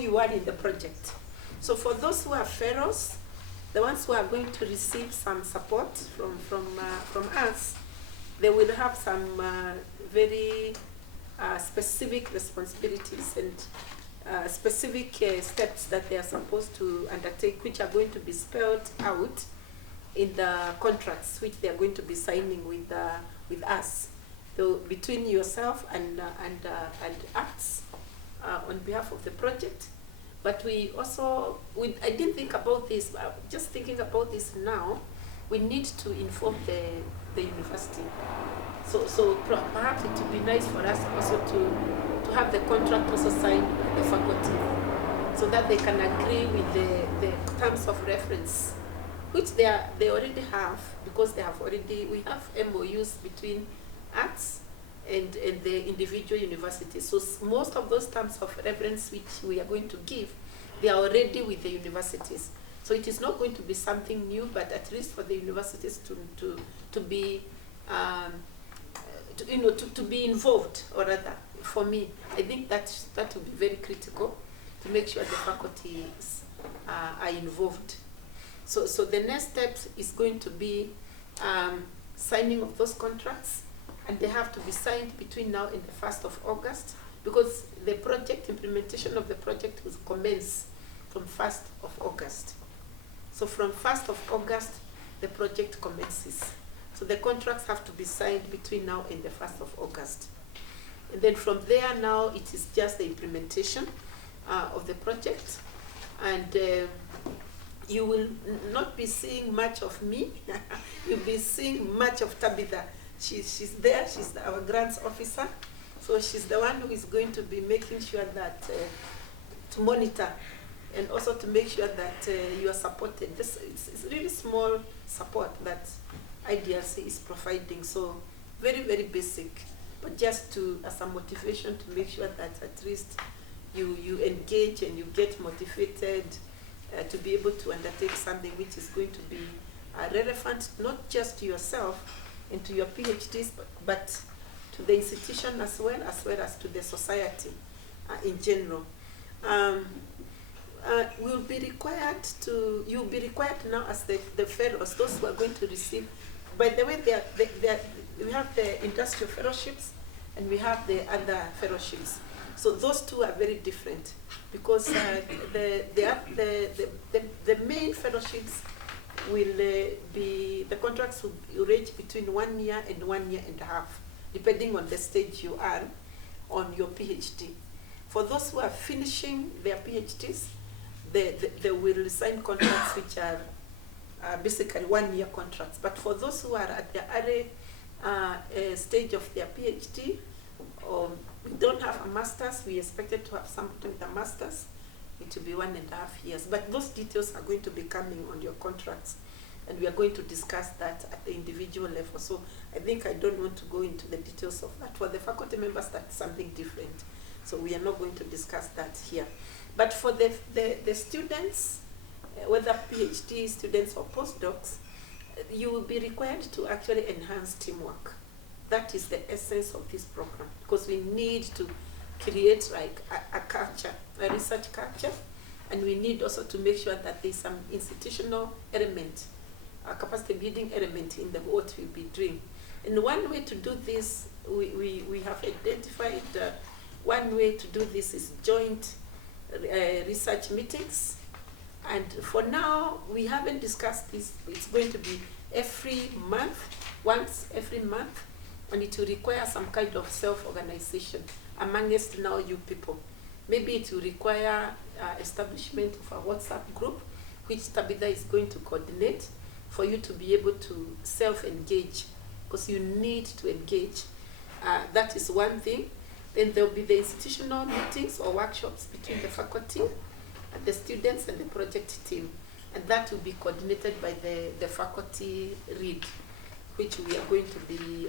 you are in the project. So for those who are fellows, the ones who are going to receive some support from us, they will have some very specific responsibilities and specific steps that they are supposed to undertake, which are going to be spelled out in the contracts which they are going to be signing with us. So between yourself and us on behalf of the project. But we also, I didn't think about this, but just thinking about this now, we need to inform the university. So perhaps it would be nice for us also to have the contract also signed by the faculty, so that they can agree with the terms of reference, which they already have, because we have MOUs between us and the individual universities. So most of those terms of reference which we are going to give, they are already with the universities. So it is not going to be something new, but at least for the universities to be to be involved, or rather, for me, I think that would be very critical, to make sure the faculties are involved. So the next step is going to be signing of those contracts, and they have to be signed between now and the 1st of August, because the implementation of the project will commence from 1st of August. So from 1st of August, the project commences. So the contracts have to be signed between now and the 1st of August. And then from there now, it is just the implementation of the project. And you will not be seeing much of me. You'll be seeing much of Tabitha. She's there, she's our grants officer. So she's the one who is going to be making sure that, to monitor, and also to make sure that you are supported. It's really small support that IDRC is providing, so very, very basic, but just as a motivation to make sure that at least you engage and you get motivated to be able to undertake something which is going to be relevant not just to yourself and to your PhDs, but to the institution as well as to the society in general. You'll be required now as the fellows, those who are going to receive. By the way, we have the industrial fellowships and we have the other fellowships. So those two are very different, because the main fellowships will the contracts will range between 1 year and 1.5 years, depending on the stage you are on your PhD. For those who are finishing their PhDs, they will sign contracts which are basically 1 year contracts. But for those who are at the early stage of their PhD, or we don't have a master's, we expected to have somebody with a master's, it will be 1.5 years. But those details are going to be coming on your contracts, and we are going to discuss that at the individual level. So I think I don't want to go into the details of that. For the faculty members, that's something different. So we are not going to discuss that here. But for the students, whether PhD students or postdocs, you will be required to actually enhance teamwork. That is the essence of this program, because we need to create like a culture, a research culture, and we need also to make sure that there's some institutional element, a capacity building element in what we'll be doing. And one way to do this, we have identified one way to do this is joint research meetings. And for now, we haven't discussed this. It's going to be every month, once every month, and it will require some kind of self-organization amongst now you people. Maybe it will require establishment of a WhatsApp group, which Tabitha is going to coordinate, for you to be able to self-engage, because you need to engage. That is one thing. Then there will be the institutional meetings or workshops between the faculty, and the students and the project team. And that will be coordinated by the faculty lead, which we are going to be,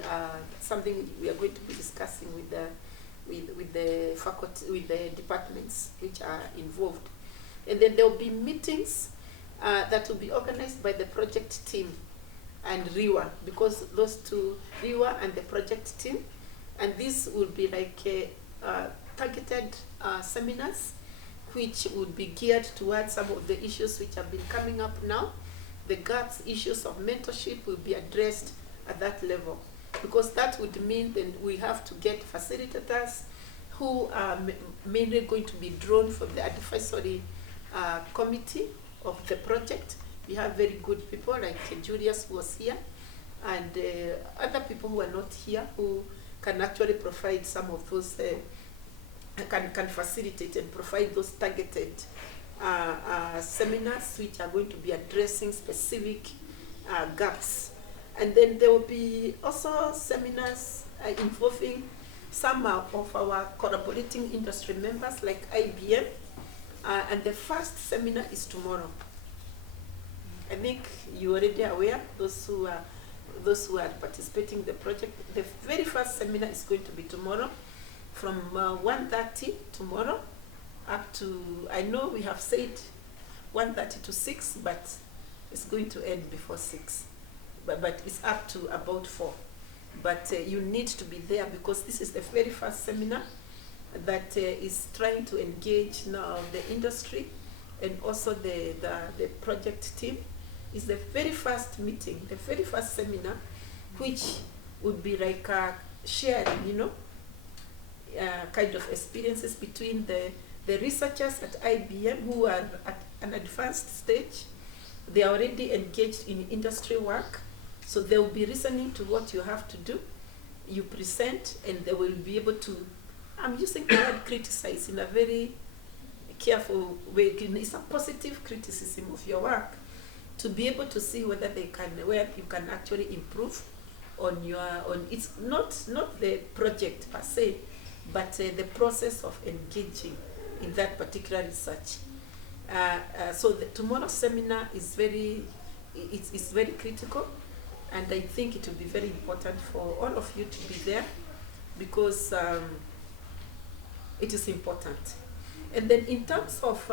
something we are going to be discussing with the faculty, with the departments which are involved. And then there will be meetings that will be organized by the project team and RIWA, because those two, RIWA and the project team, and this will be like targeted seminars which would be geared towards some of the issues which have been coming up now. The gaps, issues of mentorship will be addressed at that level, because that would mean then we have to get facilitators who are mainly going to be drawn from the advisory committee of the project. We have very good people like Julius, who was here, and other people who are not here who can actually provide some of those, can facilitate and provide those targeted seminars which are going to be addressing specific gaps. And then there will be also seminars involving some of our collaborating industry members like IBM, and the first seminar is tomorrow. I think you're already aware, those who are participating in the project. The very first seminar is going to be tomorrow from 1:30 tomorrow up to, I know we have said 1:30 to 6, but it's going to end before 6. But it's up to about 4. But you need to be there, because this is the very first seminar that is trying to engage now the industry and also the project team. It's the very first meeting, the very first seminar, which would be like sharing, kind of experiences between the researchers at IBM who are at an advanced stage. They are already engaged in industry work, so they will be listening to what you have to do. You present, and they will be able to, I'm using the word criticize in a very careful way. It's a positive criticism of your work, to be able to see whether where you can actually improve on it's not the project per se, but the process of engaging in that particular research. So tomorrow's seminar is very critical, and I think it will be very important for all of you to be there, because it is important. And then in terms of